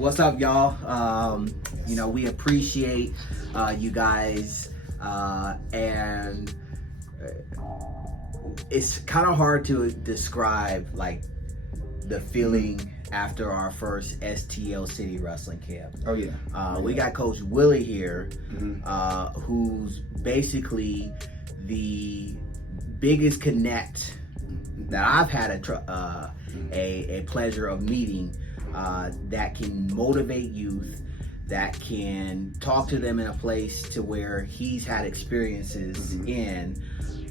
What's up, y'all? We appreciate you guys, and it's kind of hard to describe like the feeling after our first STL City Wrestling Camp. Oh yeah. We got Coach Willie here, who's basically the biggest connect that I've had a pleasure of meeting, that can motivate youth, that can talk to them in a place to where he's had experiences in,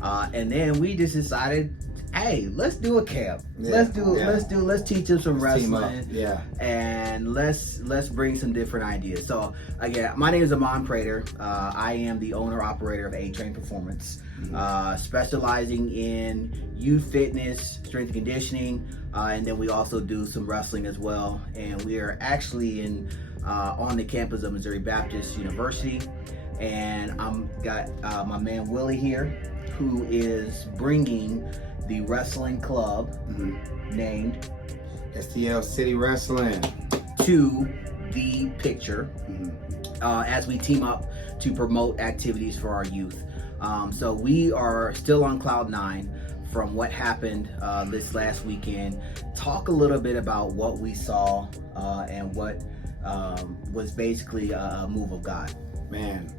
and then we just decided, hey, let's do a camp. Let's teach them some wrestling. Yeah. And let's bring some different ideas. So again, my name is Amon Prater. I am the owner operator of A-Train Performance, specializing in youth fitness, strength and conditioning, and then we also do some wrestling as well. And we are actually on the campus of Missouri Baptist University. And I'm got my man Willie here, who is bringing the wrestling club named STL City Wrestling to the picture, as we team up to promote activities for our youth. So we are still on cloud nine from what happened this last weekend. Talk a little bit about what we saw and what was basically a move of God. Man,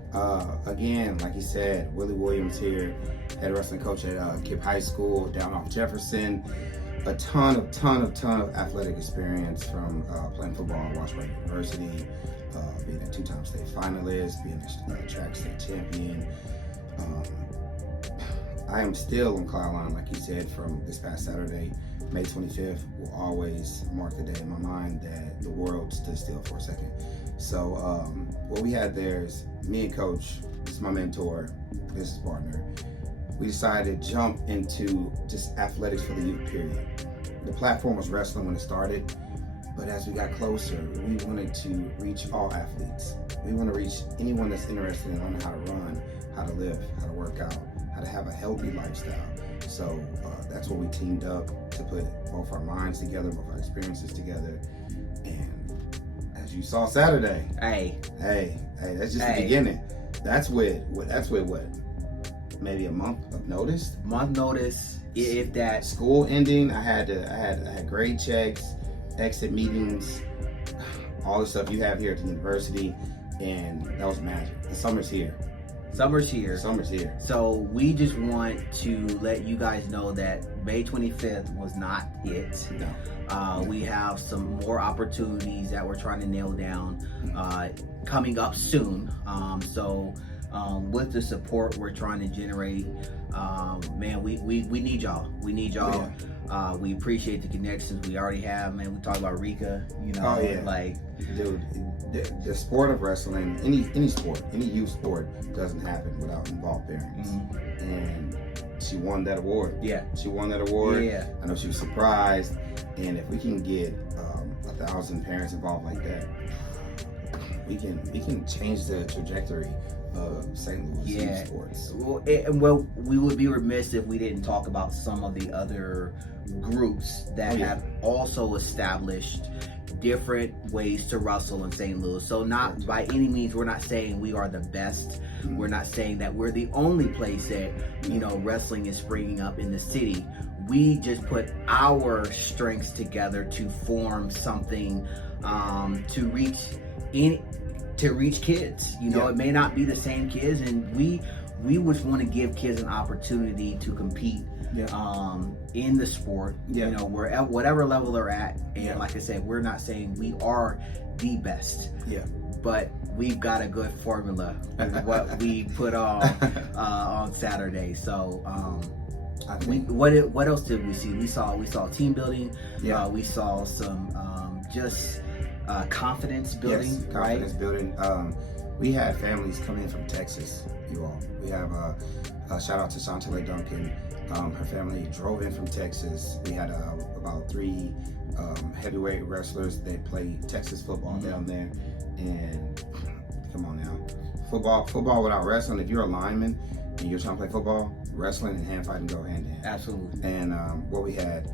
again, like you said, Willie Williams here, head wrestling coach at Kipp High School down off Jefferson. A ton of athletic experience from playing football at Washburn University, being a two-time state finalist, being a track state champion. I am still on cloud nine, like you said, from this past Saturday. May 25th will always mark the day in my mind that the world stood still for a second. So what we had there is me and Coach, this is my mentor, business partner. We decided to jump into just athletics for the youth period. The platform was wrestling when it started, but as we got closer, we wanted to reach all athletes. We want to reach anyone that's interested in learning how to run, how to live, how to work out, how to have a healthy lifestyle. So that's what we teamed up to put both our minds together, both our experiences together. And as you saw Saturday, Hey, that's just the beginning. That's with what? Maybe a month of notice. If that. School ending, I had grade checks, exit meetings, all the stuff you have here at the university, and that was magic. The summer's here. Summer's here. So we just want to let you guys know that May 25th was not it. No. We have some more opportunities that we're trying to nail down coming up soon. With the support we're trying to generate, man, we need y'all. We need y'all. Yeah. We appreciate the connections we already have, man. We talk about Rika, Dude, the sport of wrestling, any sport, any youth sport, doesn't happen without involved parents. And she won that award. Yeah. She won that award. Yeah. I know she was surprised. And if we can get 1,000 parents involved like that, we can change the trajectory of St. Louis youth sports. Well, we would be remiss if we didn't talk about some of the other groups that have also established different ways to wrestle in St. Louis. So not by any means, we're not saying we are the best. We're not saying that we're the only place that, wrestling is springing up in the city. We just put our strengths together to form something to reach kids. It may not be the same kids, and we would want to give kids an opportunity to compete in the sport, whatever level they're at. And like I said, we're not saying we are the best, but we've got a good formula with what we put on Saturday. So what else did we see? We saw team building. We saw some confidence building. Yes, confidence building. We had families coming in from Texas, you all. We have a shout out to Chantelay Duncan. Her family drove in from Texas. We had about 3 heavyweight wrestlers that play Texas football down there. And come on now, football without wrestling. If you're a lineman and you're trying to play football, wrestling and hand fighting go hand in hand. Absolutely. And what we had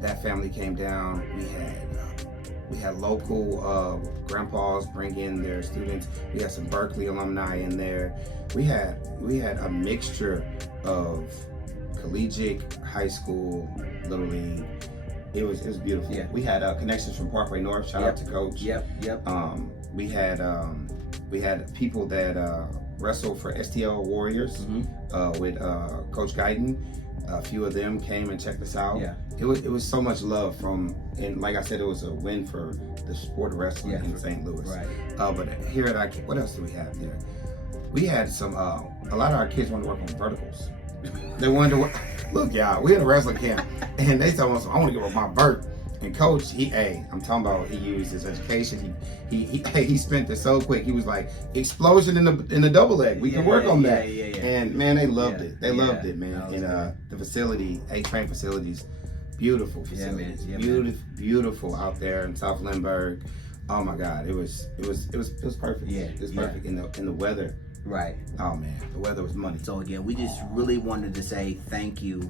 that family came down. We had We had local grandpas bring in their students. We had some Berkeley alumni in there. We had a mixture of collegiate, high school, little league. It was beautiful. Yeah. We had connections from Parkway North. Shout out to Coach. Yep. We had people that wrestled for STL Warriors with Coach Guyton. A few of them came and checked us out. Yeah. It was so much love and like I said, it was a win for the sport of wrestling in St. Louis. Right. But here at our, what else do we have there? We had some, a lot of our kids wanted to work on verticals. They wanted to work, look y'all, we had a wrestling camp and they told us, I want to get with my vert. And Coach, I'm talking about, he used his education. He spent it so quick. He was like, explosion in the double leg. We can work on that. And man, they loved it. They loved it, man. And the facility, A-Train facilities, beautiful facilities. Beautiful out there in South Lindbergh. Oh my God, it was perfect. Yeah, it was perfect in the weather. Right. Oh man, the weather was money. So again, we just really wanted to say thank you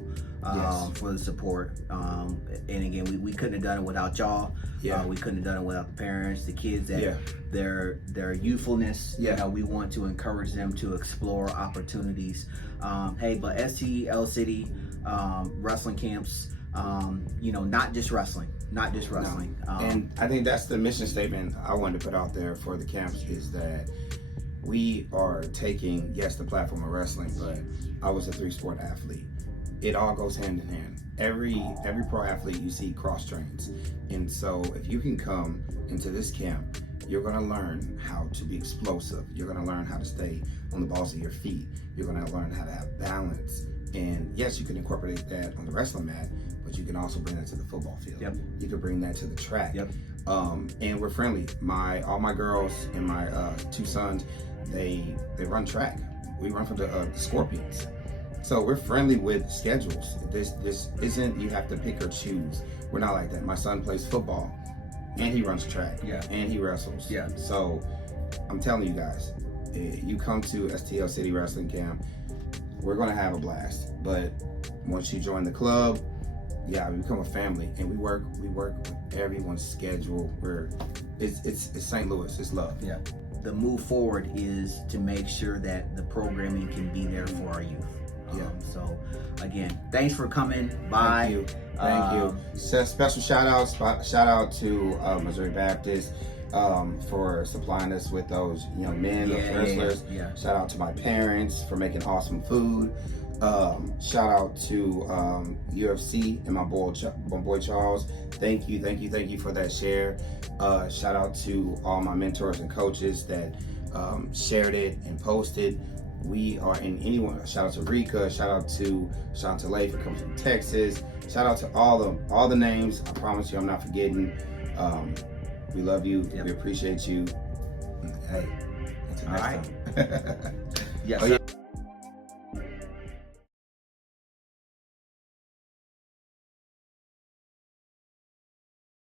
for the support. And again, we couldn't have done it without y'all. Yeah. We couldn't have done it without the parents, the kids, that their youthfulness. Yeah. You know, we want to encourage them to explore opportunities. But STL City wrestling camps, not just wrestling. No. And I think that's the mission statement I wanted to put out there for the camps, is that we are taking, yes, the platform of wrestling, but I was a 3-sport athlete. It all goes hand in hand. Every pro athlete you see cross trains. And so if you can come into this camp, you're gonna learn how to be explosive. You're gonna learn how to stay on the balls of your feet. You're gonna learn how to have balance. And yes, you can incorporate that on the wrestling mat, but you can also bring that to the football field. Yep. You can bring that to the track. Yep. And we're friendly. All my girls and my 2 sons, they run track. We run for the Scorpions. So we're friendly with schedules. This isn't, you have to pick or choose. We're not like that. My son plays football and he runs track and he wrestles. Yeah. So I'm telling you guys, you come to STL City Wrestling Camp, we're gonna have a blast. But once you join the club, we become a family, and we work with everyone's schedule. It's St. Louis, it's love. Yeah. The move forward is to make sure that the programming can be there for our youth. So again, thanks for coming by. Thank you. Special shout out to Missouri Baptist for supplying us with those young men, those wrestlers. Shout out to my parents for making awesome food. Shout out to UFC and my boy Charles. Thank you for that share. Shout out to all my mentors and coaches that shared it and posted. We are in anyone. Shout out to Rika. Shout out to Shantale for coming from Texas. Shout out to all the names. I promise you, I'm not forgetting. We love you. We appreciate you. Hey, until next time. Yes.